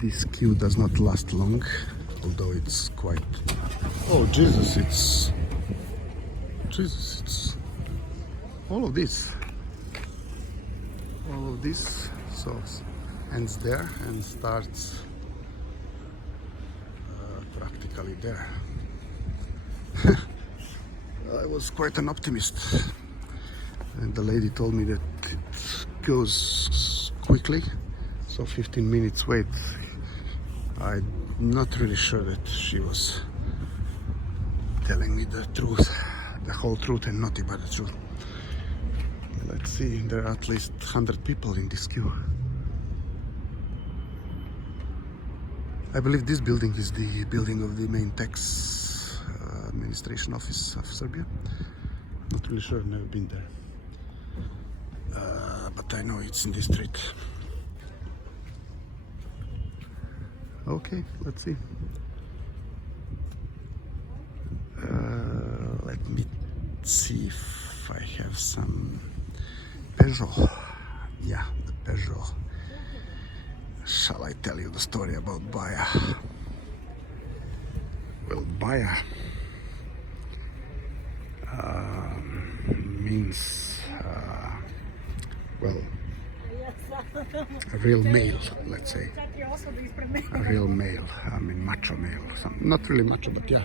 This queue does not last long, although it's quite... Oh Jesus, it's all of this. So ends there and starts practically there. I was quite an optimist, and the lady told me that it goes quickly, so 15 minutes wait. I'm not really sure that she was telling me the truth, the whole truth and nothing but the truth. Let's see, there are at least 100 people in this queue. I believe this building is the building of the main tax administration office of Serbia. Not really sure, never been there. But I know it's in this street. Okay, let's see. Let me see if I have some Peugeot. Yeah, the Peugeot. Shall I tell you the story about Baja? Well, Baja means, well, a real male, let's say. A real male, I mean macho male. Not really macho, but yeah.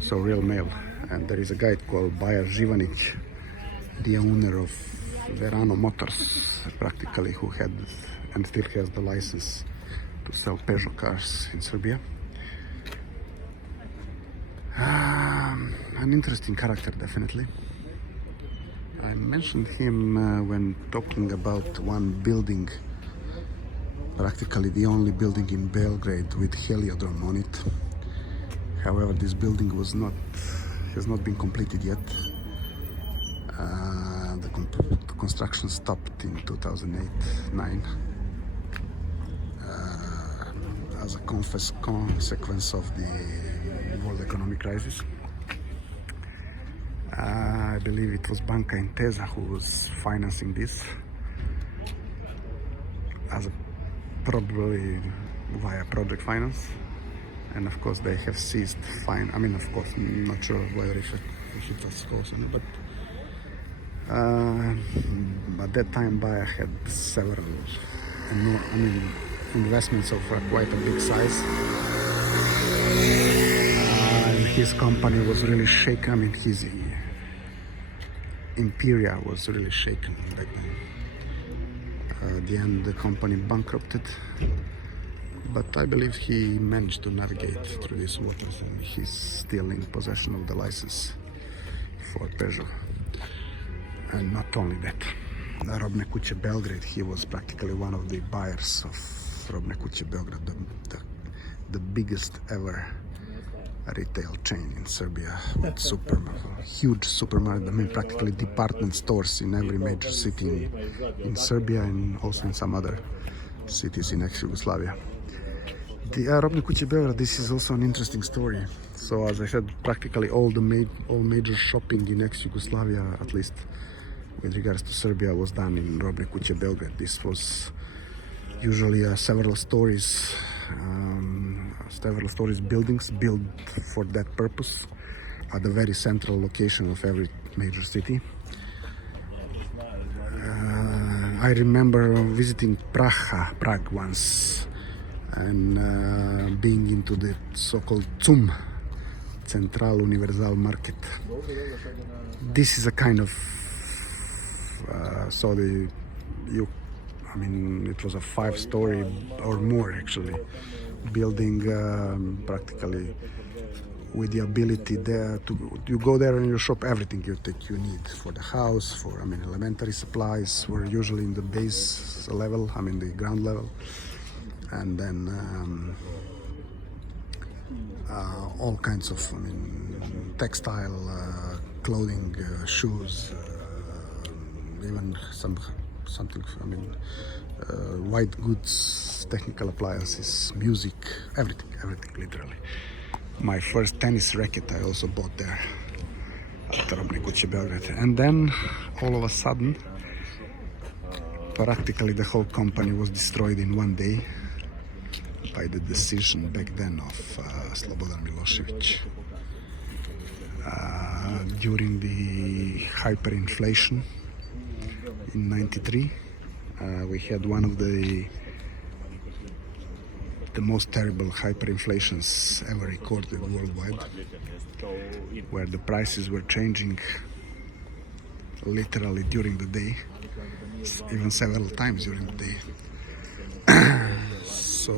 So real male. And there is a guy called Baja Živanić, the owner of Verano Motors, practically, who had and still has the license to sell Peugeot cars in Serbia. An interesting character, definitely. I mentioned him when talking about one building, practically the only building in Belgrade with heliodrome on it. However, this building has not been completed yet. The construction stopped in 2008-9 as a consequence of the world economic crisis. I believe it was Banca Intesa who was financing this, probably via project finance, and of course they have ceased of course, I'm not sure whether if it was also, but at that time Baja had several investments of quite a big size, and his company was really shaken. His Imperia was really shaken back then. At the end the company bankrupted, but I believe he managed to navigate through these waters, and he's still in possession of the license for Peugeot. And not only that, Robne Kuce Belgrade, he was practically one of the buyers of Robne Kuce Belgrade, the biggest ever retail chain in Serbia, with huge supermarket, practically department stores in every major city in Serbia and also in some other cities in ex-Yugoslavia. The Robne Kuce Belgrade, this is also an interesting story. So as I said, practically all major shopping in ex-Yugoslavia, at least with regards to Serbia, was done in Robne Kuce Belgrade. This was usually several stories buildings built for that purpose at the very central location of every major city. I remember visiting Prague once, and being into the so-called CUM, Central Universal Market. This is a kind of it was a 5-story or more actually building, practically with the ability there you go there and you shop everything you need for the house. For elementary supplies were usually in the base level, the ground level, and then all kinds of textile, clothing, shoes, even something white goods, technical appliances, music, everything literally. My first tennis racket I also bought there at Robne Kuce Belgrade. And then all of a sudden practically the whole company was destroyed in one day. by the decision back then of Slobodan Milosevic. During the hyperinflation in '93, we had one of the most terrible hyperinflations ever recorded worldwide, where the prices were changing literally during the day, even several times during the day. So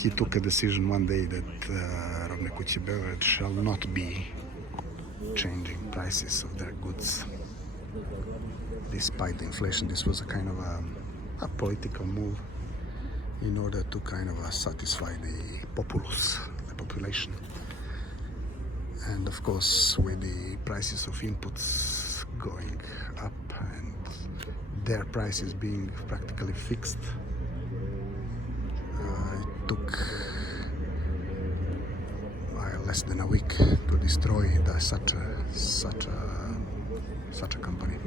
he took a decision one day that Robne Kuce Belgrade shall not be changing prices of their goods despite the inflation. This was a kind of a political move in order to kind of satisfy the populace, the population. And of course, with the prices of inputs going up and their prices being practically fixed, it took less than a week to destroy such a company.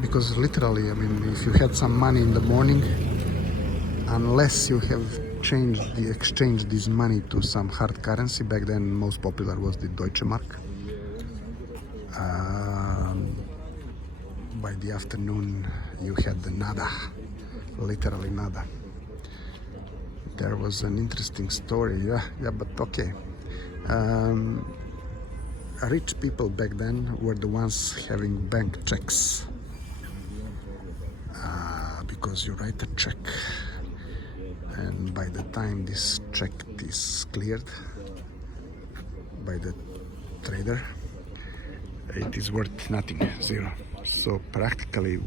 Because literally, I mean, if you had some money in the morning, unless you have exchanged this money to some hard currency, back then most popular was the Deutsche Mark. By the afternoon you had the nada, literally nada. There was an interesting story, yeah, but okay. Rich people back then were the ones having bank checks. Because you write a check, and by the time this check is cleared by the trader, it is worth nothing, zero. So practically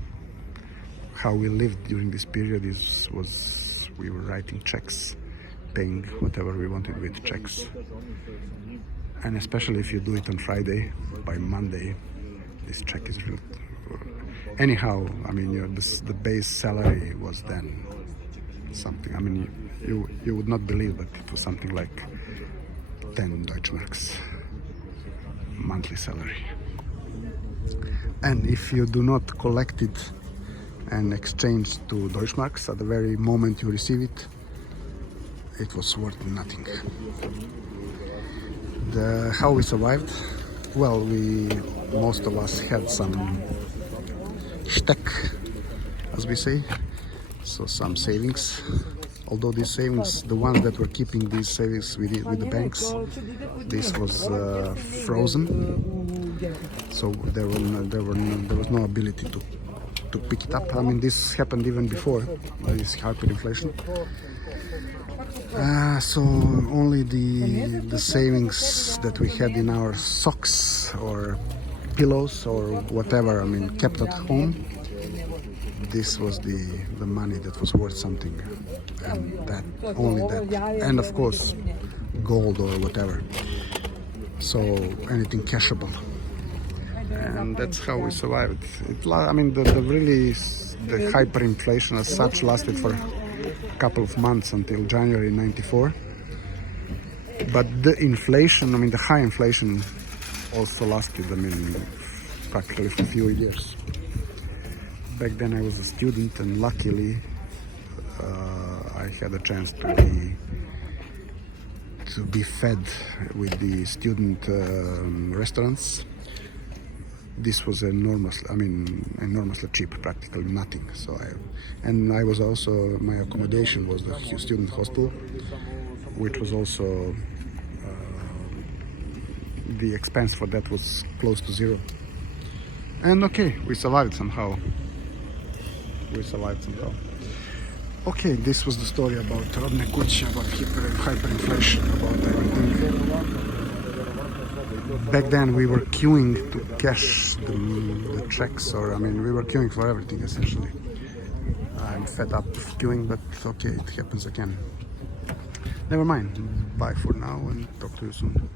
how we lived during this period was we were writing checks, paying whatever we wanted with checks. And especially if you do it on Friday, by Monday this check is real. Anyhow, I mean, the base salary was then something, I mean, you would not believe, but it was something like 10 Deutsche Marks monthly salary. And if you do not collect it and exchange to Deutsche Marks at the very moment you receive it, it was worth nothing. How we survived? Well, most of us had some steck, as we say, so some savings. Although these savings, the ones that were keeping these savings with the banks, this was frozen, so there was no ability to pick it up. I mean, this happened even before this hyperinflation. So only the savings that we had in our socks or pillows or whatever, I mean, kept at home, this was the money that was worth something, and only that, and of course gold or whatever, so anything cashable. And that's how we survived. I mean, the hyperinflation as such lasted for a couple of months until January '94, but the inflation, I mean the high inflation, also lasted, I mean, practically for a few years. Back then I was a student, and luckily I had a chance to be fed with the student restaurants. This was enormously cheap, practically nothing. So I was also, my accommodation was the student hostel, which was also the expense for that was close to zero. And okay, we survived somehow. Okay, this was the story about Robne Kuce, about hyperinflation, about everything. Back then we were queuing to cash the checks, or I mean, we were queuing for everything essentially. I'm fed up of queuing, but okay, it happens again. Never mind. Bye for now, and talk to you soon.